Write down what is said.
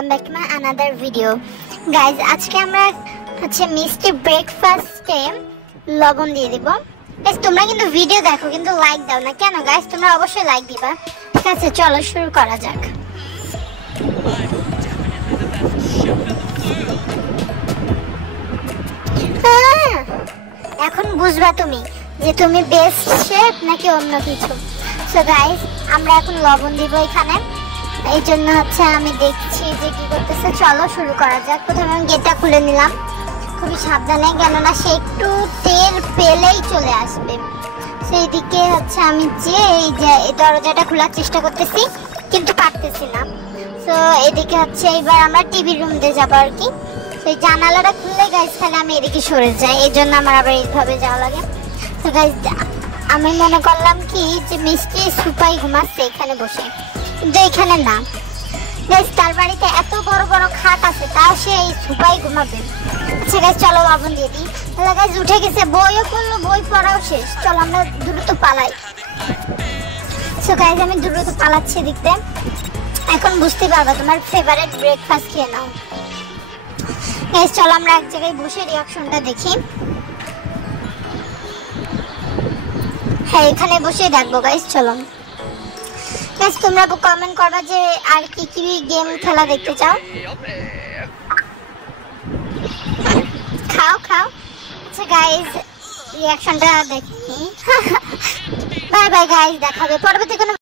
Welcome back to my another video. Guys, আজকে আমরা হচ্ছে মিষ্টি ব্রেকফাস্টে লবণ দিয়ে দিব। গাইজ, তোমরা কিন্তু ভিডিও দেখো কিন্তু লাইক দাও না কেন? গাইজ, তোমরা অবশ্যই লাইক দিবা। ঠিক আছে, চলো শুরু করা যাক। এখন বুঝবা তুমি যে তুমি বেস্ট শেফ নাকি অন্য কিছু। সো গাইজ, আমরা এখন লবণ দিব এখানে। এই জন্য হচ্ছে আমি দেখছি যে কি করতেছে। চলো শুরু করা যাক। প্রথমে আমি গেটটা খুলে নিলাম খুবই সাবধানে, কেননা সে একটু তেল পেলেই চলে আসবে। সেই দিকে হচ্ছে আমি যে এই দরজাটা খোলার চেষ্টা করতেছি কিন্তু পারতেছি না। সো এদিকে হচ্ছে এবার আমরা টিভি রুম দিয়ে যাবো আর কি। সেই জানালাটা খুললে গাইজ খালি আমি এদিকে সরে যাই, এই জন্য আমার আবার এইভাবে যাওয়া লাগে। তো গাইজ, আমি মনে করলাম কি যে মিষ্টি সুপাই ঘুমাচ্ছে এখানে বসে, কিন্তু এখানে না গাইজ। তার বাড়িতে এত বড় বড় খাট আছে, তাও সে এই সুপাই ঘুমাবে। আচ্ছা গাইজ, চলো লবণ দিয়ে দিই। তাহলে গাইজ উঠে গেছে, বইও পড়লো, বই পড়াও শেষ। চলো আমরা দ্রুত পালাই। সো গাইজ, আমি দ্রুত পালাচ্ছি দেখতে। এখন বুঝতে পারবা তোমার ফেভারিট ব্রেকফাস্ট খেয়ে নাও। গাইজ চলো আমরা এক জায়গায় বসে রিঅ্যাকশনটা দেখি। হ্যাঁ, এখানে বসে দেখবো গাইজ। চলো গাইজ, তোমরা কমেন্ট করবা যে আর কি কি গেম খেলা দেখতে চাও। খাও খাও। আচ্ছা গাইজ, রিঅ্যাকশনটা দেখি। বাই বাই গাইজ, দেখাবে পরবর্তী কোনো